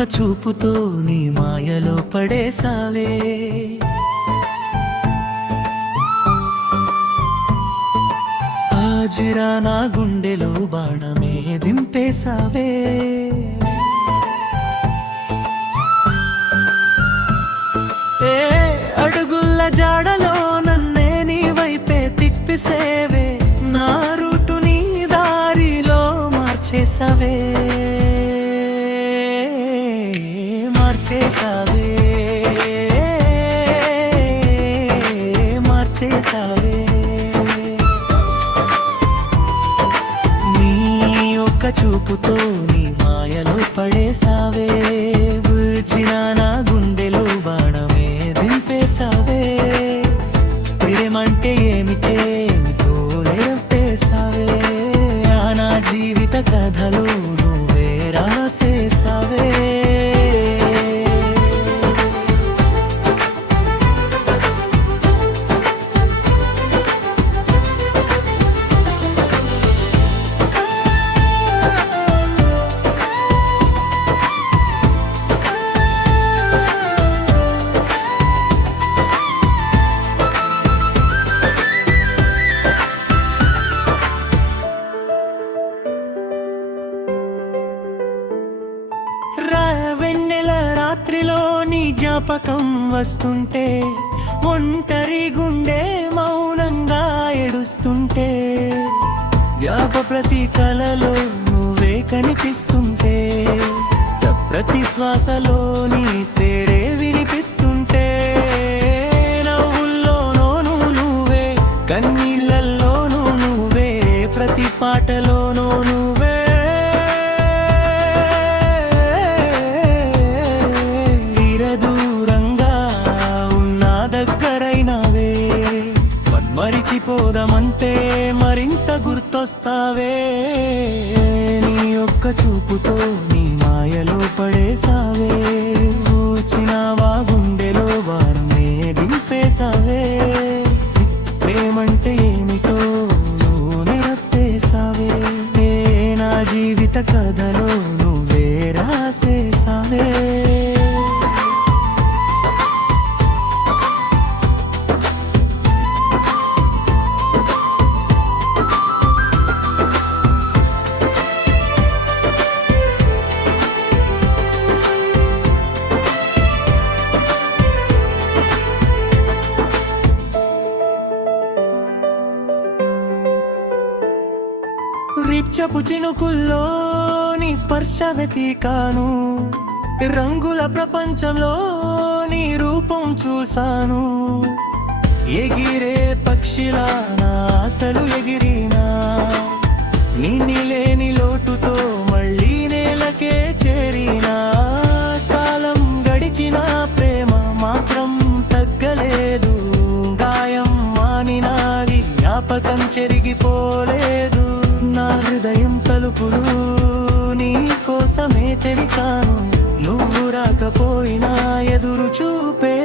ఒక్క చూపుతో నీ మాయలో పడేసావే. ఆజిరా నా గుండెలో బాణమే దింపేసావే. అడుగుల జాడలో నన్నే నీ వైపే తిప్పిసేవే. నా రూటు నీ దారిలో మార్చేసావే, మార్చేసావే, మార్చేసావే. నీ ఒక్క చూపుతో నీ మాయలో పడేసావే. వచ్చిన నా గుండెలో బాణమే దింపేసావే. ప్రేమంటే ఏమిటే ఏమిటో నేర్పేసావే. నా జీవిత కథలో నువ్వే రాసేసావే. వెన్నెల రాత్రిలో నీ జ్ఞాపకం వస్తుంటే, ఒంటరి గుండె మౌనంగా ఏడుస్తుంటే, ప్రతి కలలో నువ్వే కనిపిస్తుంటే, ప్రతి శ్వాసలో నీ పేరే వినిపిస్తుంటే, నవ్వుల్లోనూ నువ్వే, కన్నీళ్ళల్లోనూ నువ్వే, ప్రతి పాటలోనూ నువ్వే. మరిచిపోదామంటే మరింత గుర్తొస్తావే. నీ ఒక్క చూపుతో నీ మాయలో పడేసావే. వచ్చినావా గుండెలో వారమే దింపేసావే. ప్రేమంటే ఏమిటో నువ్వు నేర్పేసావే. నా జీవిత కథలో నువ్వే రాసేసావే. రిప్చపు చినుకుల్లో నీ స్పర్శ వెతికాను. రంగుల ప్రపంచంలో నీ రూపం చూశాను. ఎగిరే పక్షిలా నా ఆశలు ఎగిరినా, నిన్ను లేని లోటుతో మళ్ళీ నేలకే చేరినా. కాలం గడిచిన ప్రేమ మాత్రం తగ్గలేదు. గాయం మానినాది జ్ఞాపకం చెరిగిపోలేదు. నా హృదయం తలుపులు నీ కోసమే తెరిచాను. నువ్వు రాకపోయినా ఎదురు చూపే